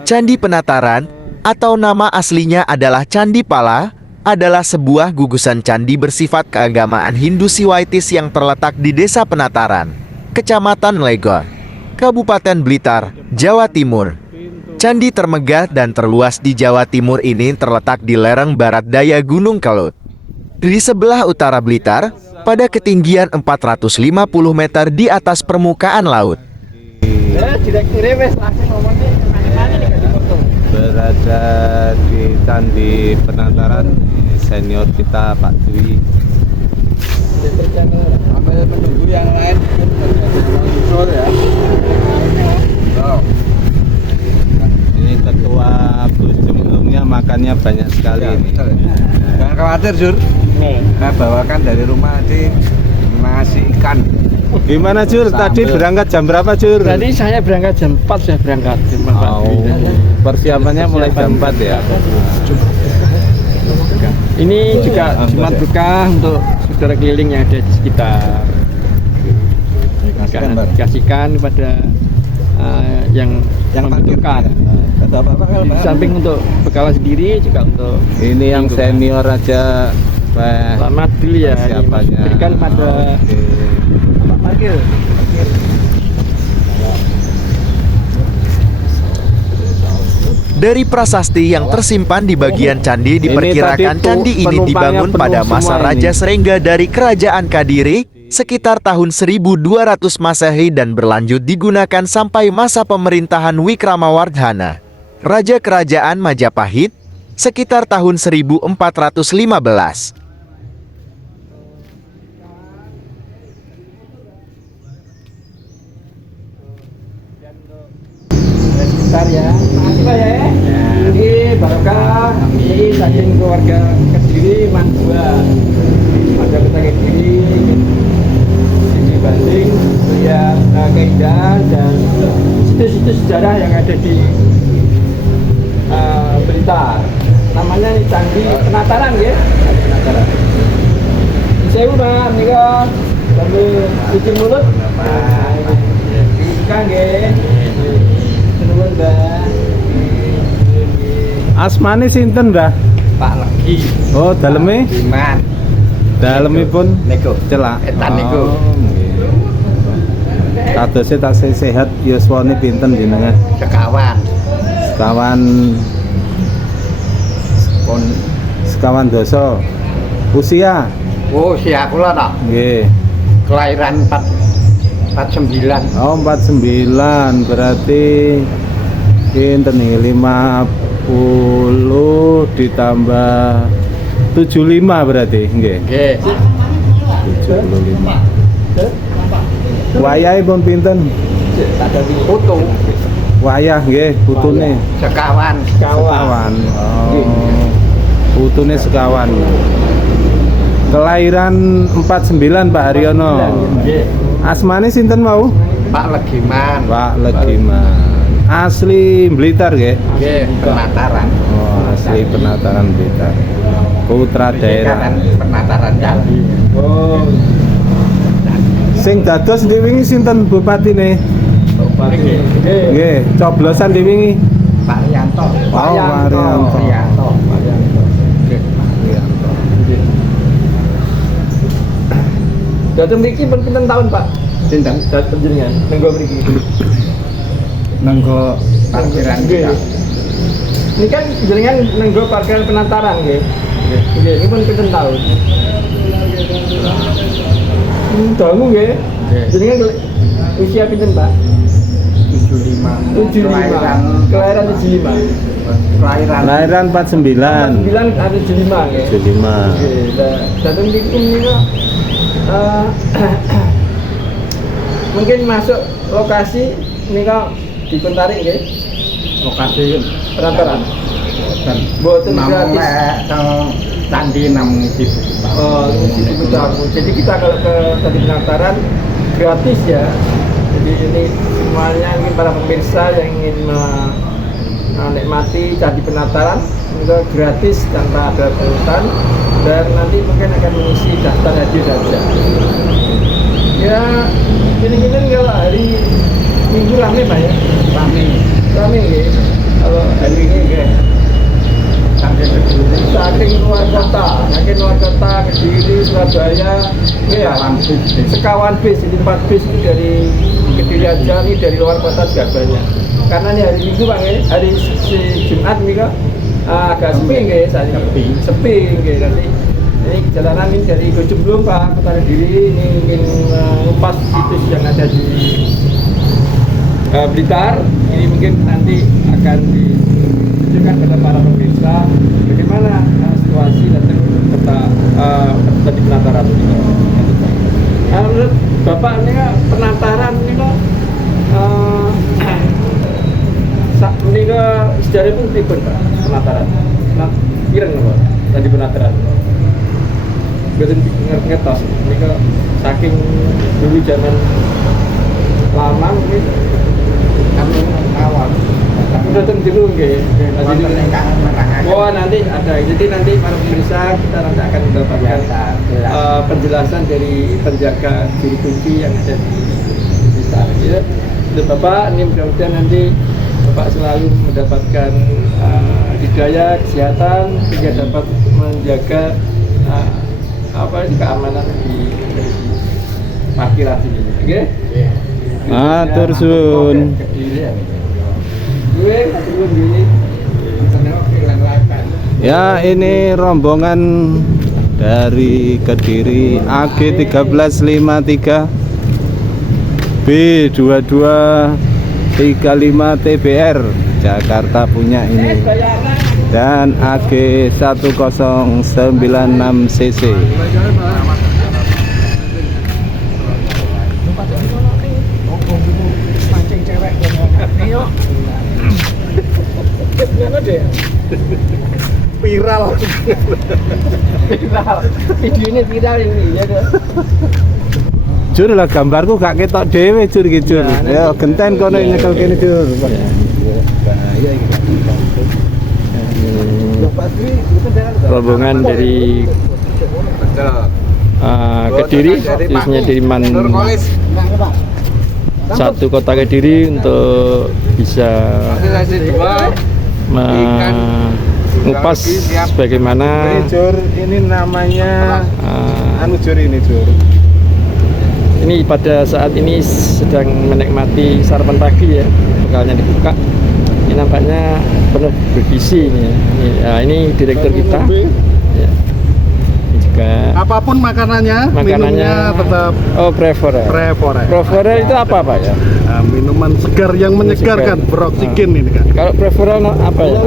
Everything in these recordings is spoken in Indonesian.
Candi Penataran, atau nama aslinya adalah Candi Pala, adalah sebuah gugusan candi bersifat keagamaan Hindu Siwaitis yang terletak di Desa Penataran, Kecamatan Legon, Kabupaten Blitar, Jawa Timur. Candi termegah dan terluas di Jawa Timur ini terletak di lereng barat daya Gunung Kelut, di sebelah utara Blitar, pada ketinggian 450 meter di atas permukaan laut. Berada di Candi Penataran, senior kita Pak Dwi. Sambil menunggu yang lain muncul ya. Ini ketua Brujemblungnya makannya banyak sekali ini. Jangan khawatir, Jur. Saya bawakan dari rumah di nasi ikan. Gimana Jur? Tadi Sambal. berangkat jam berapa Jur? Tadi saya berangkat jam 4, saya berangkat jam 4. Oh, persiapannya mulai jam 4 ya. Ini juga Jumat berkah untuk saudara keliling yang ada di sekitar. Kasihkan kepada yang membutuhkan. Di samping untuk bekal sendiri juga untuk Ini yang senior aja Pak. selamat dulu ya. Ini Persiapannya. berikan pada Oke. Pak Parkir. Dari prasasti yang tersimpan di bagian candi diperkirakan tadi candi ini penumpangnya dibangun penuh pada semua masa ini. Raja Srengga dari Kerajaan Kadiri sekitar tahun 1200 Masehi dan berlanjut digunakan sampai masa pemerintahan Wikramawardhana, Raja Kerajaan Majapahit, sekitar tahun 1415. Sebentar ya. Makasih Pak ya. Ini barokah. Ini saking keluarga Kediri Mandua. Ada kita Kediri, di Banding, melihat keindahan dan situs-situs sejarah yang ada di Blitar. Namanya ini Candi Penataran ya. Candi Penataran. Saya Pak, nika sambil cuci mulut. Ikan nggih. Nuwun, Mbak. Asmane sinten, Mbah? Pak Legi. Oh, daleme? Diman. Dalemipun Niku. celak. Etan niku. Nggih. Kadose tasih sehat yuswane pinten jenengan? Sekawan. Sekawan Pun sekawan doso. Usia? oh sia kula tak Nggih. kelahiran 49. Oh, 49 berarti pinten nih 50 ditambah 75 berarti nggih. Nggih. 75. Wayahe pun pinten? Ada di foto. Wayah nggih putune Sekawan. sekawan. Oh. Putune sekawan. Kelahiran 49 Pak Haryono. Nggih. Asmane sinten mau? Pak Legiman. Pak Legiman. Asli Blitar nggih. Nggih, Penataran. Oh, asli Penataran Blitar. Putra daerah. Kan Penataran Candi. Oh. Sing dados ndi wingi sinten bupatine? Nggih. Nggih, coblosan ndi wingi. Pak Rianto. Pak Rianto. Rianto. Datang mriki pun pinten tahun, Pak? Sinten? Datang jenengan nenggo mriki. Nenggo parkiran Nggih. kita. Ini kan jenengan nenggo parkiran Penataran nggih. Nggih, ini pun pinten tahun? Dangu nggih. Nggih. Jenengan usia pinten, Pak? 75. 75. Kelahiran 75. Kelahiran 49. 9 ada 75 nggih. 75. Nggih, datang mriki menika mungkin masuk lokasi nika dipun tarik nggih. Lokasi Penataran. dan Mboten gratis. kalau candi namun itu. Oh, ini situ tamu. Jadi kita kalau ke Candi Penataran gratis ya. Jadi ini semuanya mungkin para pemirsa yang ingin menikmati Candi Penataran itu gratis tanpa ada pungutan dan nanti mungkin akan mengisi daftar hadir saja. Ya, gini-gini kalau hari Minggu rame Pak ya. Rame. Rame nggih. Kalau hari ini nggih. Saking luar kota Kediri, Surabaya, sekawan bis, ini 4 bis itu dari Kediri aja, ini dari luar kota juga banyak. Karena ini hari Minggu Pak, hari Jumat nih kok agak sepi nggih, sepi nggih nanti. Ini jalanan ini dari Gojemblung Pak, Kota Kediri, ini ingin ngupas situs yang ada di Blitar. Ini mungkin nanti akan ditunjukkan kepada para pemirsa bagaimana situasi dan kota di penataran ini. Menurut Bapak ini penataran ini kok ini ke sejarah pun pripun Pak penataran. Pireng Pak tadi penataran. Betul ngertos. Ini ke saking dulu zaman lama mungkin kami awal. Udah dulu nggih. Oh nanti ada. Jadi nanti para pemirsa kita nanti akan mendapatkan penjelasan dari penjaga juru kunci yang ada di desa. Ya. Untuk Bapak ini mudah-mudahan nanti Bapak selalu mendapatkan hidayah kesehatan sehingga dapat menjaga keamanan di parkiran ini. Oke? Matur suwun. Ya, ini rombongan dari Kediri AG 1353 B2235 TBR Jakarta punya ini, dan AG 1096 CC. Viral. Video ini viral ini ya. Jur lah gambarku gak ketok dhewe jur iki jur. Ya genten kono nyekel kene jur. Rombongan dari Kediri, khususnya dari satu kota Kediri untuk bisa mengupas sebagaimana Jur, ini namanya anu jur ini jur. ini pada saat ini sedang menikmati sarapan pagi ya, bekalnya dibuka. Ini nampaknya penuh bergizi ini ya. Ini direktur kita. Ya. Ini juga Apapun makanannya, minumnya tetap Preforel. Preforel itu apa Pak ya? minuman segar yang menyegarkan, beroksigen ini kan. Kalau Preforel apa ya?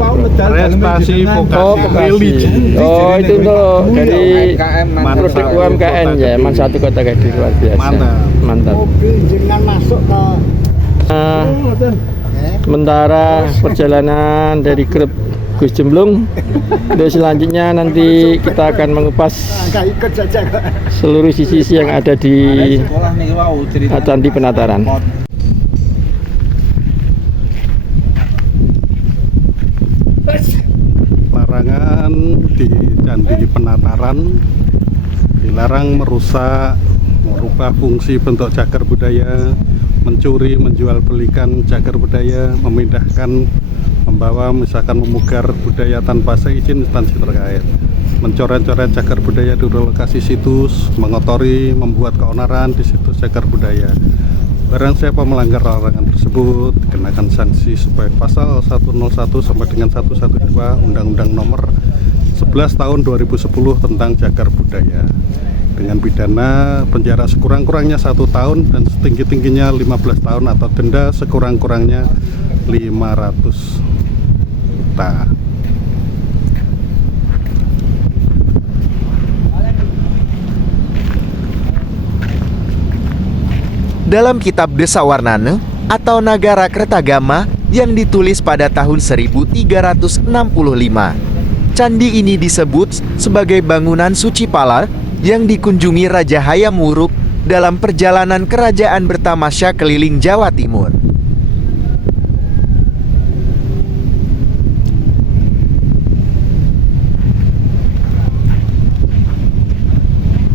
Prestasi vokasi religi. Oh itu untuk dari produk UMKM ya, Man Satu Kota Kediri luar biasa. Mantap. Jangan masuk ke Sementara perjalanan dari grup Gus Jemblung, untuk selanjutnya nanti kita akan mengupas seluruh sisi-sisi yang ada di Candi Penataran. larangan di Candi Penataran, dilarang merusak, merubah fungsi bentuk cagar budaya, mencuri, menjual belikan cagar budaya, memindahkan, membawa, misalkan memugar budaya tanpa seizin instansi terkait, mencoret-coret cagar budaya di lokasi situs, mengotori, membuat keonaran di situs cagar budaya. Barang siapa melanggar larangan tersebut dikenakan sanksi sesuai pasal 101 sampai dengan 112 Undang-Undang Nomor 11 Tahun 2010 tentang cagar budaya, dengan pidana penjara sekurang-kurangnya 1 tahun dan setinggi-tingginya 15 tahun atau denda sekurang-kurangnya 500 juta. Dalam kitab Desawarnane atau Nagara Kertagama yang ditulis pada tahun 1365, candi ini disebut sebagai bangunan suci Pala yang dikunjungi Raja Hayam Wuruk dalam perjalanan kerajaan bertamasya keliling Jawa Timur.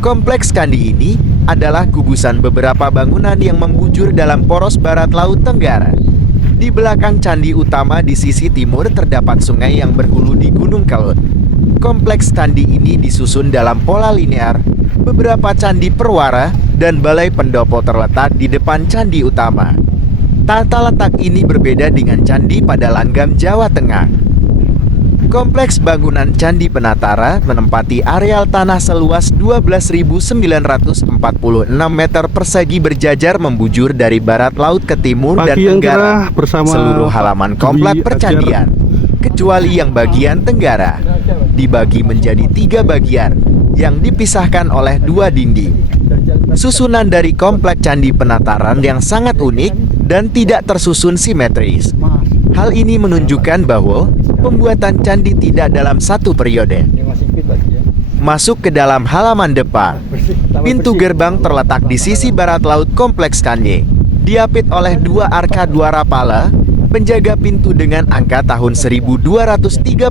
Kompleks candi ini adalah gugusan beberapa bangunan yang membujur dalam poros barat Laut Tenggara. Di belakang candi utama di sisi timur terdapat sungai yang berhulu di Gunung Kelut. Kompleks candi ini disusun dalam pola linear. Beberapa candi perwara dan balai pendopo terletak di depan candi utama. Tata letak ini berbeda dengan candi pada Langgam, Jawa Tengah. Kompleks bangunan Candi Penatara menempati areal tanah seluas 12.946 meter persegi berjajar membujur dari barat laut ke timur dan Pagi yang tenggara. cerah bersama Seluruh halaman Dwi komplek Ajar. percandian, kecuali yang bagian tenggara, dibagi menjadi 3 bagian yang dipisahkan oleh 2 dinding. Susunan dari komplek Candi Penataran yang sangat unik dan tidak tersusun simetris. Hal ini menunjukkan bahwa pembuatan candi tidak dalam satu periode. Masuk ke dalam halaman depan. Pintu gerbang terletak di sisi barat laut kompleks candi. Diapit oleh 2 arka dwarapala, penjaga pintu dengan angka tahun 1232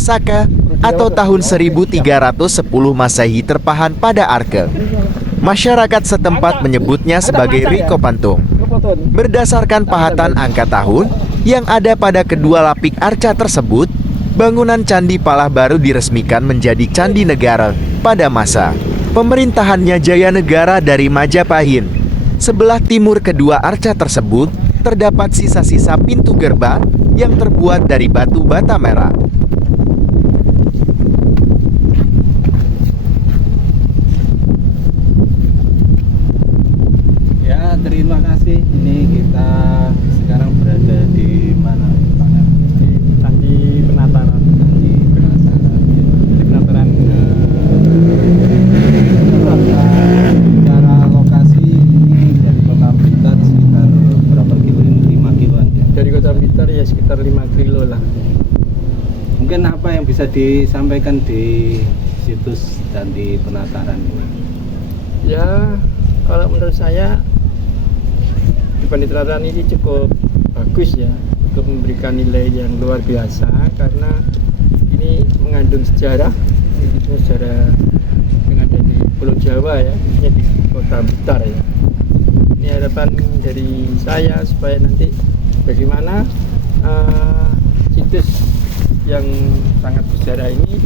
Saka atau tahun 1310 Masehi terpahan pada arke. Masyarakat setempat menyebutnya sebagai Riko Pantung. Berdasarkan pahatan angka tahun yang ada pada kedua lapik arca tersebut, bangunan Candi Palah baru diresmikan menjadi Candi Negara pada masa pemerintahannya Jayanegara dari Majapahit. Sebelah timur kedua arca tersebut terdapat sisa-sisa pintu gerbang yang terbuat dari batu bata merah. Ya, terima kasih. Ini kita sekarang berada di mana, Pak? Di Candi Penataran. Candi Penataran. Candi Penataran. Secara lokasi ini dari Kota Blitar sekitar berapa kilo ini? 5 kiloan ya. Dari Kota Blitar ya sekitar 5 kilo lah. Mungkin apa yang bisa disampaikan di situs Candi Penataran ini? Ya, kalau menurut saya di Penataran ini cukup bagus ya untuk memberikan nilai yang luar biasa karena ini mengandung sejarah yang ada di Pulau Jawa ya, di Kota Blitar ya. Ini harapan dari saya supaya nanti bagaimana situs yang sangat bersejarah ini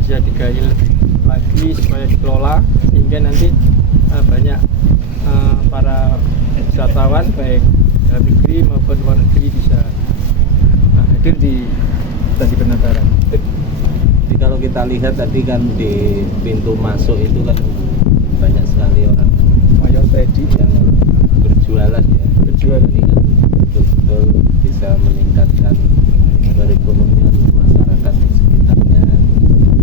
bisa digali lebih lagi supaya dikelola sehingga nanti banyak para wisatawan baik dalam negeri maupun luar negeri bisa hadir di Candi Penataran. Jadi kalau kita lihat tadi kan di pintu masuk itu kan banyak sekali orang Mayor Teddy yang berjualan ya. Berjualan. Ini kan betul-betul bisa meningkatkan perekonomian masyarakat di sekitarnya,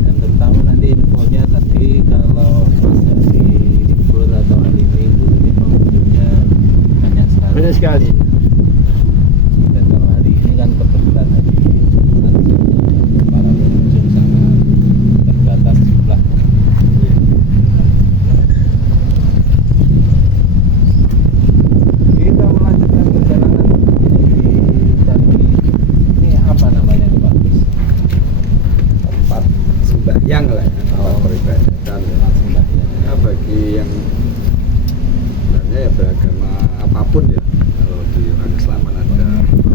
dan terutama nanti infonya tadi kalau pas hari libur atau hari minggu ini pengunjungnya banyak sekali. banyak sekali. Dan kalau hari ini kan kebetulan hari Jumat, para pengunjung sangat terbatas jumlah. Kita melanjutkan perjalanan di Candi. Ini apa namanya nih Pak? Tempat sembahyang lah ya, tempat peribadatan. Tempat sembahyang. Ya, bagi yang sebenarnya ya beragama apapun ya, kalau di orang Islam kan ada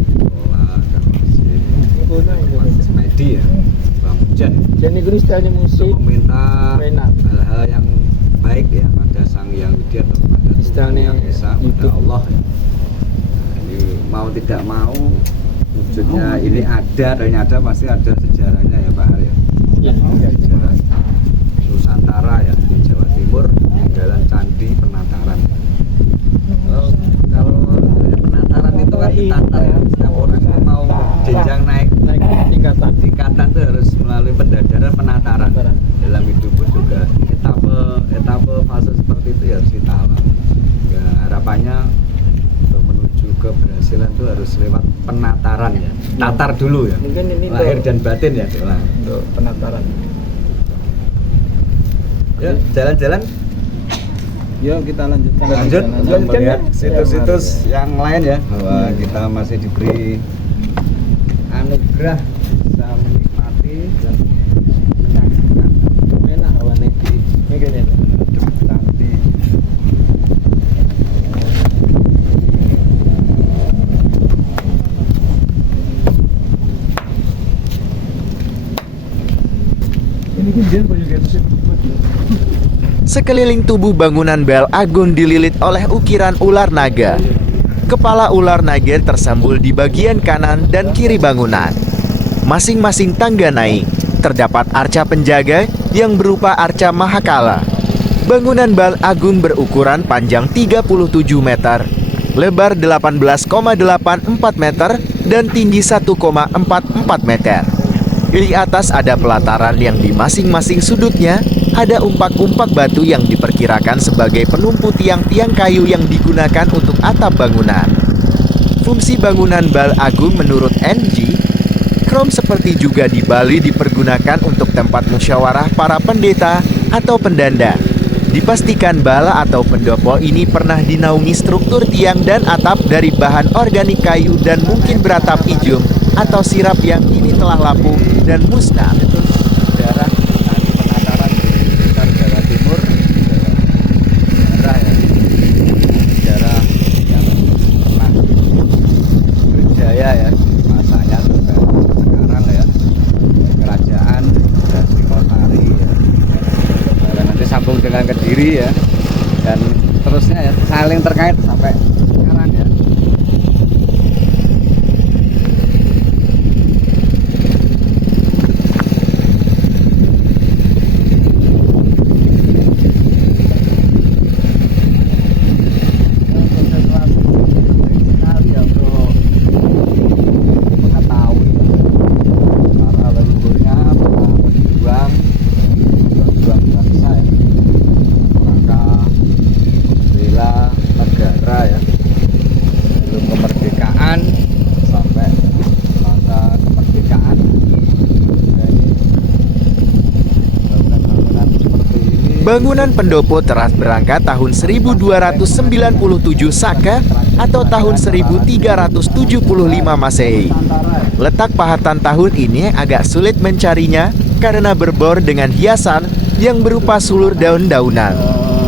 sekolah, ada masjid, tempat semedi ya, pamujan Dan ini istilahnya untuk musik meminta Enak. hal-hal yang baik ya pada Sang Hyang Widi atau pada Tuhan Istilahnya Yang Esa, pada YouTube. Allah ya. Ini mau tidak mau wujudnya ini ada, dan ini ada pasti ada sejarahnya ya Pak Har ya. ya. Sejarah Nusantara ya, di Jawa Timur, peninggalan Candi Penataran. Kalau penataran itu kan ditatar ya, setiap orang itu mau jenjang naik Naik tingkatan. tingkatan itu harus melalui pendadaran penataran. Dalam hidup pun juga etapa fase seperti itu ya harus kita alami. Ya, harapannya untuk menuju keberhasilan itu harus lewat penataran ya. Tatar dulu ya. Mungkin ini Lahir untuk- dan batin ya. Doang. untuk penataran. Yuk, jalan-jalan. Yuk kita lanjutkan Lanjut perjalanan. melihat ya. situs-situs yang lain ya, bahwa kita masih diberi anugerah bisa menikmati dan menyaksikan Enak hawane di Ini candi. Sekeliling tubuh bangunan Bal Agung dililit oleh ukiran ular naga. Kepala ular naga tersambul di bagian kanan dan kiri bangunan. Masing-masing tangga naik, terdapat arca penjaga yang berupa arca Mahakala. Bangunan Bal Agung berukuran panjang 37 meter, lebar 18,84 meter, dan tinggi 1,44 meter. Di atas ada pelataran yang di masing-masing sudutnya ada umpak-umpak batu yang diperkirakan sebagai penumpu tiang-tiang kayu yang digunakan untuk atap bangunan. Fungsi bangunan Bal Agung menurut NG, Krom seperti juga di Bali dipergunakan untuk tempat musyawarah para pendeta atau pendanda. Dipastikan bala atau pendopo ini pernah dinaungi struktur tiang dan atap dari bahan organik kayu dan mungkin beratap ijem atau sirap yang kini telah lapuk dan musnah. Itu sejarah Candi Penataran di sekitar Jawa Timur, sejarah ya, sejarah yang pernah berjaya ya masanya sampai sekarang ya, kerajaan dan Singosari ya. Dan nanti sambung dengan Kediri ya, dan terusnya ya, saling terkait sampai sekarang ya. Bangunan pendopo teras berangkat tahun 1297 Saka atau tahun 1375 Masehi. Letak pahatan tahun ini agak sulit mencarinya karena berbor dengan hiasan yang berupa sulur daun-daunan.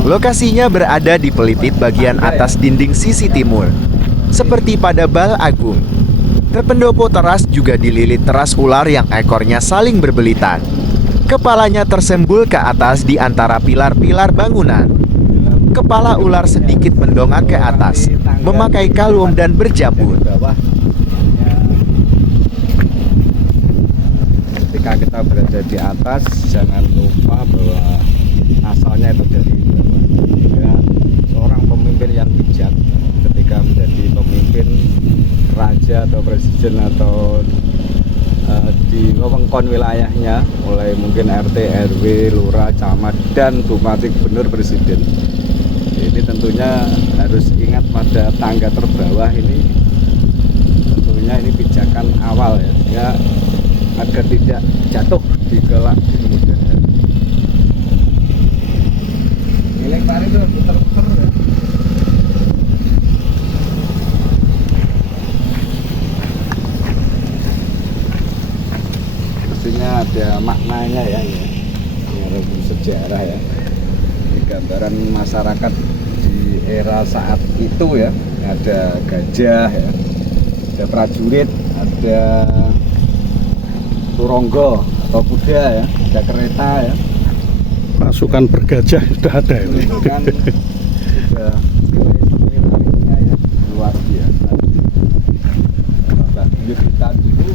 Lokasinya berada di pelipit bagian atas dinding sisi timur, seperti pada Bal Agung. Pendopo teras juga dililit teras ular yang ekornya saling berbelitan. Kepalanya tersembul ke atas di antara pilar-pilar bangunan. Kepala ular sedikit mendongak ke atas, memakai kalung dan berjambut. Ketika kita berada di atas, jangan lupa bahwa asalnya itu dari bawah. Sehingga seorang pemimpin yang bijak ketika menjadi pemimpin raja atau presiden atau di wewengkon wilayahnya, mulai mungkin RT, RW, lurah, camat, dan bupati, gubernur, presiden. Ini tentunya harus ingat pada tangga terbawah ini, tentunya ini pijakan awal ya, sehingga agar tidak jatuh di kelak kemudian hari. Nilai tarik itu putar-putar ya. Mestinya ada maknanya ya, walaupun sejarah ya. Ini gambaran masyarakat di era saat itu ya. Ada gajah ya, ada prajurit, ada turonggo atau kuda ya, ada kereta ya. Pasukan bergajah sudah ada ini. Itu kan sudah nilai-nilainya ya luar biasa. Bagi kita dulu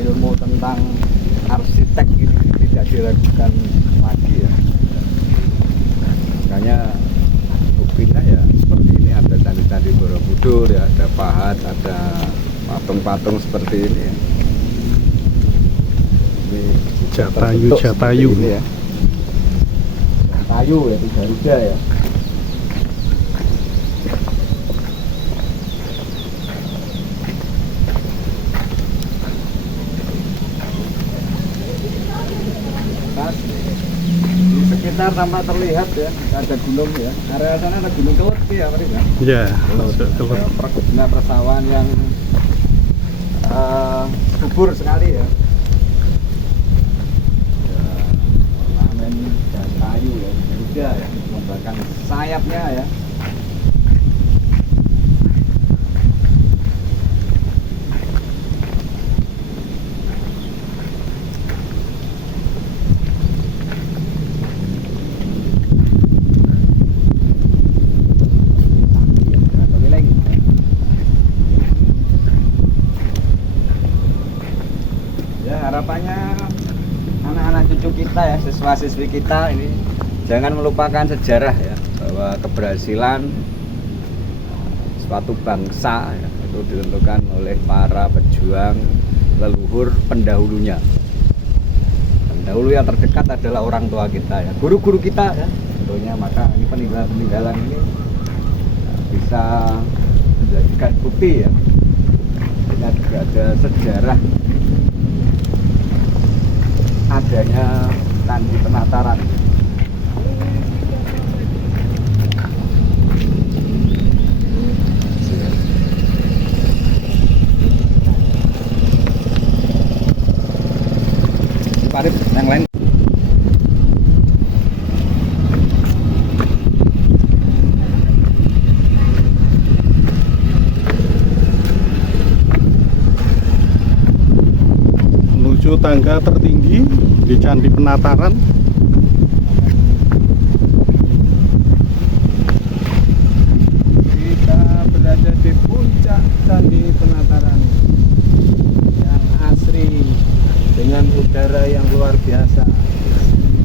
ilmu tentang arsitek ini tidak diragukan lagi ya. Makanya buktinya ya seperti ini, ada candi-candi Borobudur ya, ada pahat, ada patung-patung seperti ini ya. Ini Jatayu, terbentuk Jatayu. seperti ini ya. Jatayu ya, Garuda ya. Di sekitar tampak terlihat ya, ada gunung ya. Area sana ada gunung Kelot ya, Pak ya. Ya, Perkebunan persawahan yang subur sekali ya. Ornamen dan kayu ya, Garuda ya, mengembangkan sayapnya ya. harapannya anak-anak cucu kita ya, siswa-siswi kita ini jangan melupakan sejarah ya, bahwa keberhasilan suatu bangsa ya, itu ditentukan oleh para pejuang leluhur pendahulunya. Pendahulu yang terdekat adalah orang tua kita ya, guru-guru kita ya tentunya. Maka ini peninggalan ini bisa menjadikan bukti ya, artinya juga ada sejarah adanya Candi Penataran. Parip yang lain. Menuju tangga tertinggi di Candi Penataran. Kita berada di puncak Candi Penataran yang asri, dengan udara yang luar biasa,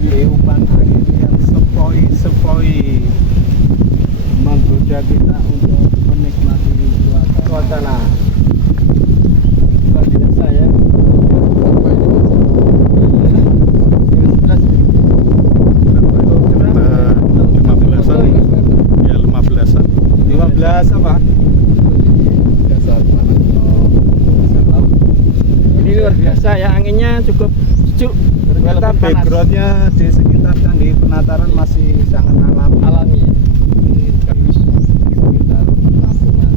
tiupan angin yang sepoi-sepoi menggoda kita untuk menikmati suasana. Luar biasa ya. Ya 15-an. 15 apa? Dasar planet dasar laut. Ini luar biasa ya, anginnya cukup sejuk. Ternyata backgroundnya di sekitar Candi Penataran masih sangat alami. Sekitar perkampungan.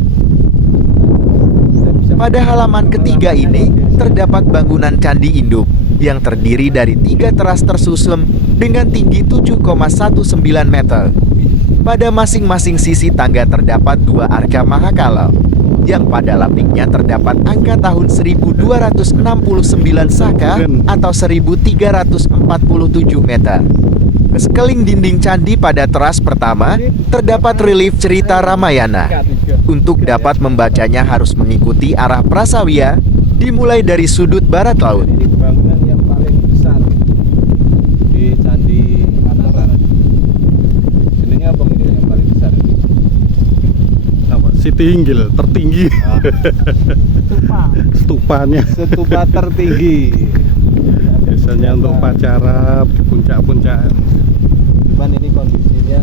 Pada halaman ketiga ini terdapat bangunan Candi Induk yang terdiri dari 3 teras tersusun dengan tinggi 7,19 meter. Pada masing-masing sisi tangga terdapat 2 arca mahakala yang pada lapiknya terdapat angka tahun 1269 Saka atau 1347 meter. Sekeliling dinding candi pada teras pertama terdapat relief cerita Ramayana. Untuk dapat membacanya harus mengikuti arah prasawiya dimulai dari sudut barat laut. Ini bangunan yang paling besar di Candi Penataran. Jenenge apa ini yang paling besar ini? Apa? Siti Hinggil tertinggi. Stupanya. Stupa tertinggi. Biasanya untuk upacara di puncak-puncak. Cuman ini kondisinya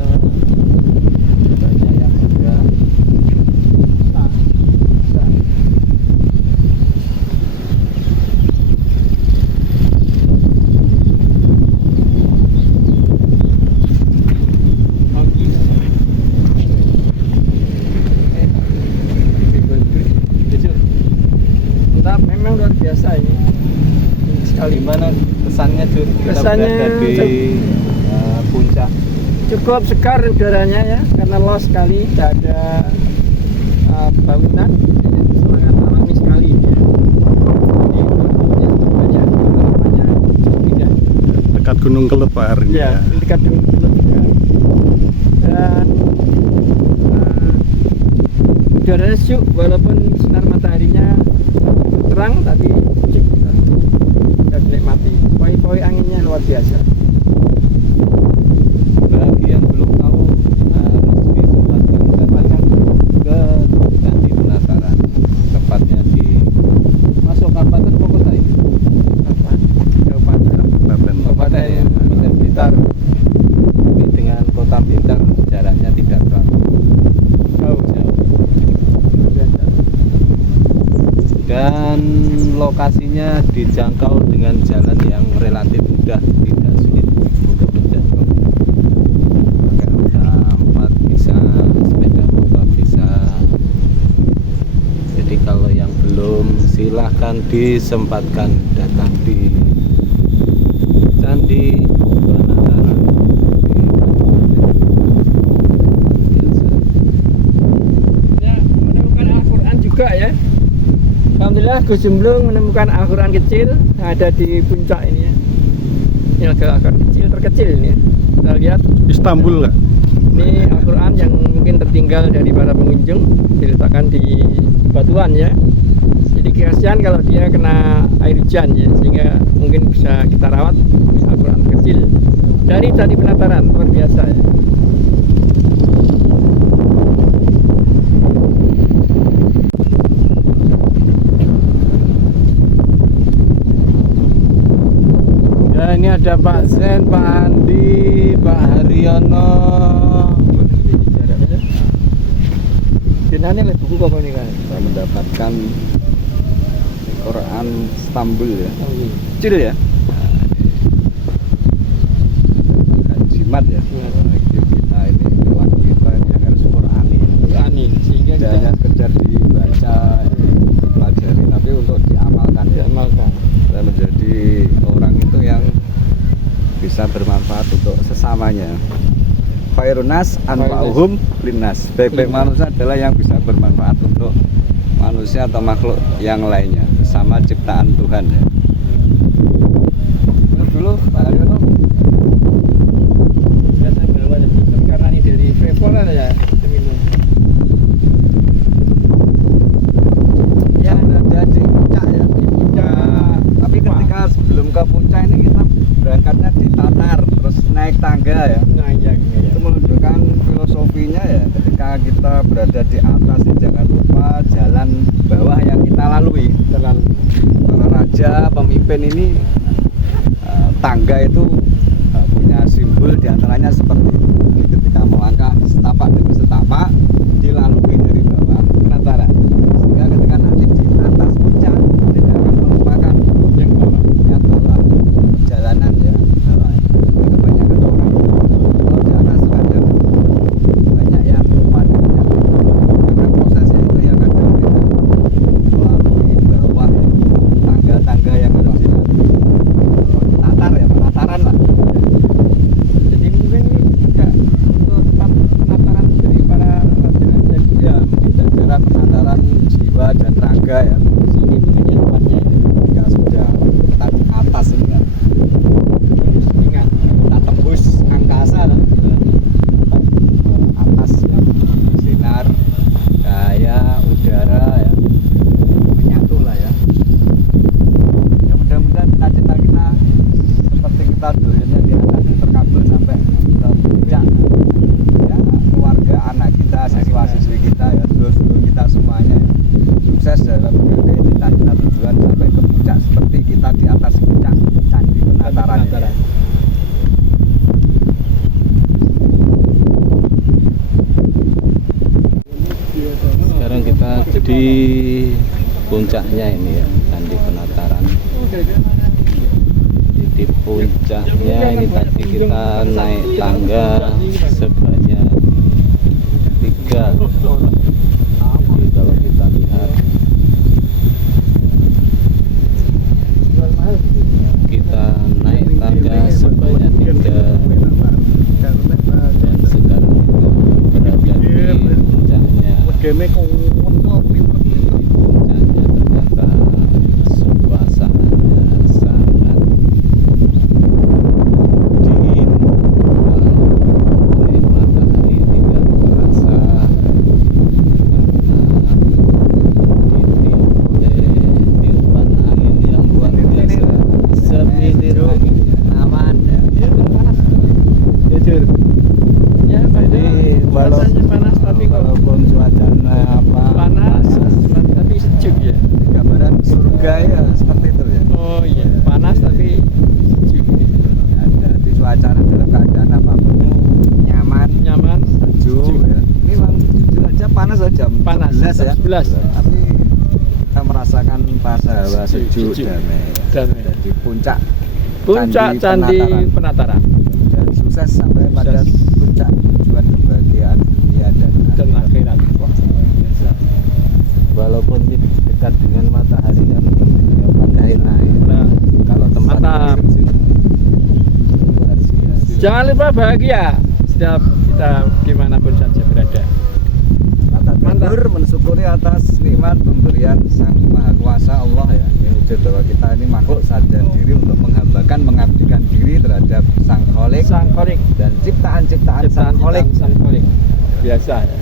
banyak yang sudah rusak. Tetap memang luar biasa ini. Sekali Gimana kesannya Jur? Kita Kesannya berada di puncak. cukup segar udaranya ya, karena luas sekali, tidak ada bangunan, sangat alami sekali ya. Jadi banyak harapannya indah. Dekat Gunung Kelut Pak Arin. Ya, di dekat Gunung Kelut juga. Dan udaranya sejuk, walaupun sinar mataharinya terang tapi sejuk, bisa dinikmati. Poi-poi anginnya luar biasa. Bagi yang belum tahu harus disempatkan ke Candi Penataran. Tepatnya di masuk kabupaten apa kota ini? Kabupaten. Kabupaten ya, Kabupaten Blitar. Tapi dengan kota Blitar jaraknya tidak terlalu jauh. Dan lokasinya dijangkau dengan jalan yang relatif mudah, tidak sulit untuk dijangkau. Pakai roda 4 bisa, sepeda motor bisa. Jadi kalau yang belum silahkan disempatkan datang di Candi Penataran di biasa. Ya, menemukan Al-Quran juga ya. Alhamdulillah Gus Jumblung menemukan Al-Quran kecil yang ada di puncak ini ya. Ini adalah Al-Quran kecil, terkecil ini ya. Kita lihat Istanbul nggak? ini Al-Quran yang mungkin tertinggal dari para pengunjung, diletakkan di batuan ya. Jadi kasihan kalau dia kena air hujan ya, sehingga mungkin bisa kita rawat Al-Quran kecil dari Candi Penataran. Luar biasa ya. Ya, ini ada Pak Zen, Pak Andi, Pak Haryono. Jenane lek buku kok ini kan. Kita mendapatkan Quran Istanbul ya. Kecil ya. Bahkan jimat ya. Bagi kita ini, keluarga kita ini yang harus Qurani. Qurani sehingga Tidak kita hanya sekedar dibaca, dipelajari, tapi untuk diamalkan ya. diamalkan. Kita menjadi orang itu yang bisa bermanfaat untuk sesamanya. Khairunas anfa'uhum linnas. Baik-baik manusia adalah yang bisa bermanfaat untuk manusia atau makhluk yang lainnya, sama ciptaan Tuhan ya. Dulu Pak Haryono Biasa bawa karena ini dari Freeport ya seminum. ya ada di puncak ya, di puncak. Tapi ketika sebelum ke puncak ini kita berangkatnya di Tatar, terus naik tangga ya. Nah, iya. Itu menunjukkan filosofinya ya, ketika kita berada di atas ya, jangan lupa jalan bawah yang kita lalui. Terlalu Para raja, pemimpin ini tangga itu punya simbol diantaranya seperti itu. Jadi ketika melangkah setapak demi setapak dilalui dari bawah penataran, sehingga ketika nanti di atas puncak tidak akan melupakan yang bawah. yang bawah jalanan ya bawah. Jadi kebanyakan orang kalau di atas kadang banyak yang lupa dengan yang karena prosesnya itu yang kadang tidak melalui bawah ya, tangga-tangga yang harus dilalui. Kalau di Tatar ya penataran lah. Jadi mungkin juga untuk tempat penataran dari para raja-raja Ya, kita kira penataran jiwa dan raga ya. sini mungkin ya tempatnya ya. Ketika sudah kita di atas ini kan, Ingat kita tembus angkasa lah. Atas ya, sinar daya udara ya menyatu lah ya. Ya mudah-mudahan cita-cita kita seperti kita dulunya di atas ini terkabul sampai ke puncak ya, keluarga, anak kita, siswa-siswi kita ya, dulur-dulur kita semuanya ya. Sukses dalam menggapai cita-cita tujuan sampai ke puncak seperti kita di atas puncak Candi Penataran ini. Sekarang kita di puncaknya ini ya, Candi Penataran. Di puncaknya ini tadi kita naik tangga sebanyak 3. Jadi kalau kita lihat kita naik tangga sebanyak 3 dan sekarang kita berada di puncaknya. Puncaknya ternyata suasananya sangat dingin, oleh matahari tidak terasa karena tiupan angin yang luar biasa, semilir angin aman ya. Jujur. ya pada rasanya panas tapi kok walaupun cuacanya panas tapi sejuk ya. gambaran surga ya seperti itu ya. Oh iya, panas tapi sejuk. Ada di suasana dalam keadaan apapun itu nyaman, Nyaman, sejuk ya. Ini memang jujur aja panas aja jam panas 11 ya. 11. Tapi kita merasakan rasa hawa sejuk, Sejuk. damai. Damai. Di puncak Puncak Candi Penataran dan sukses sampai pada Sukses. puncak tujuan kebahagiaan dunia dan akhirat. Wah, luar biasa. Walaupun dekat dengan matahari kan ya matahari naik. Nah, Kalau tempat mantap. luar biasa. Jangan lupa bahagia setiap kita dimanapun saja berada. Mantap. Tatabur mensyukuri atas nikmat pemberian Sang Maha Kuasa Allah ya. Ini wujud bahwa kita ini makhluk sadar diri untuk menghambakan, mengabdikan diri terhadap Sang Kholik Sang Kholik, dan ciptaan-ciptaan Sang Kholik. Sang Kholik. Biasa ya.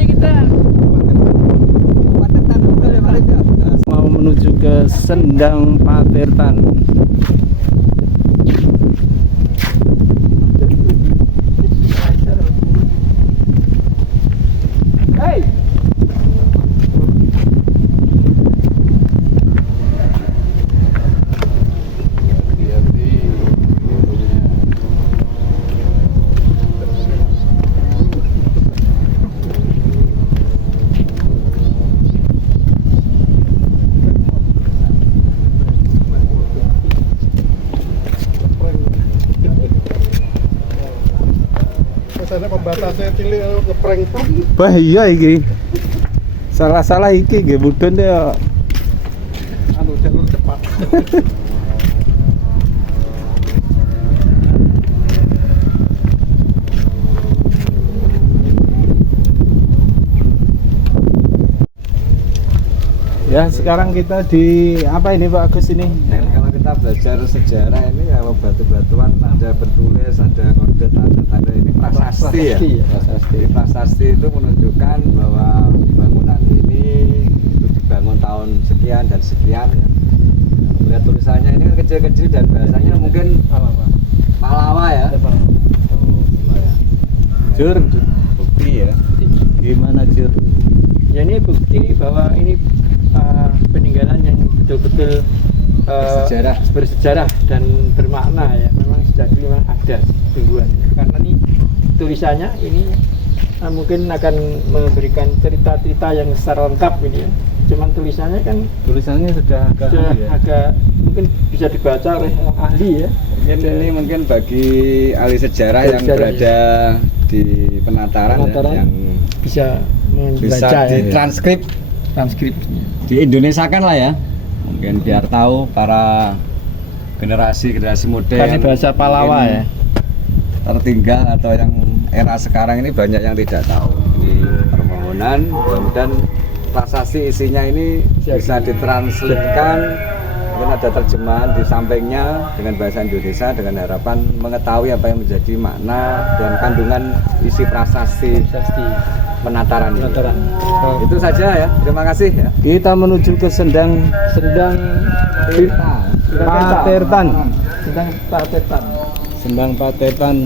Berarti kita mau menuju ke Sendang Patirtan. hey. Ada pembatasnya cilik ngeprank. Wah iya iki. Salah-salah iki nggih mudhun ya. Anu jalur cepat. Ya sekarang kita di apa ini Pak Agus ini? Dan kalau kita belajar sejarah ini kalau batu-batuan ada bertulis, ada kode, tanda-tanda ini prasasti ya. Prasasti. Jadi prasasti itu menunjukkan bahwa bangunan ini itu dibangun tahun sekian dan sekian ya. Melihat tulisannya ini kan kecil-kecil dan bahasanya mungkin Pahlawa ya. Jur, bukti ya. Gimana Jur? Ya ini bukti bahwa ini peninggalan yang betul-betul bersejarah dan bermakna ya. Memang sejak dulu memang ada sungguhan. Karena ini tulisannya ini mungkin akan memberikan cerita-cerita yang secara lengkap ini ya. Cuman tulisannya kan Tulisannya sudah agak mungkin bisa dibaca oleh orang ahli ya. Ini mungkin bagi ahli sejarah yang Sejarah, berada di penataran, Penataran. ya, yang Bisa bisa membaca ya. ditranskrip Transkripsinya. di Indonesia kan lah ya, mungkin biar tahu para generasi muda Kan ini yang bahasa Pahlawa mungkin ya. tertinggal atau yang era sekarang ini banyak yang tidak tahu. Ini permohonan mudah-mudahan prasasti isinya ini bisa ditranslitkan, mungkin ada terjemahan di sampingnya dengan bahasa Indonesia dengan harapan mengetahui apa yang menjadi makna dan kandungan isi prasasti Prasasti penataran ini. Penataran. Oh. Itu saja ya, terima kasih ya. Kita menuju ke Sendang Sendang Patirtan. Sendang Patirtan. Sendang Patirtan.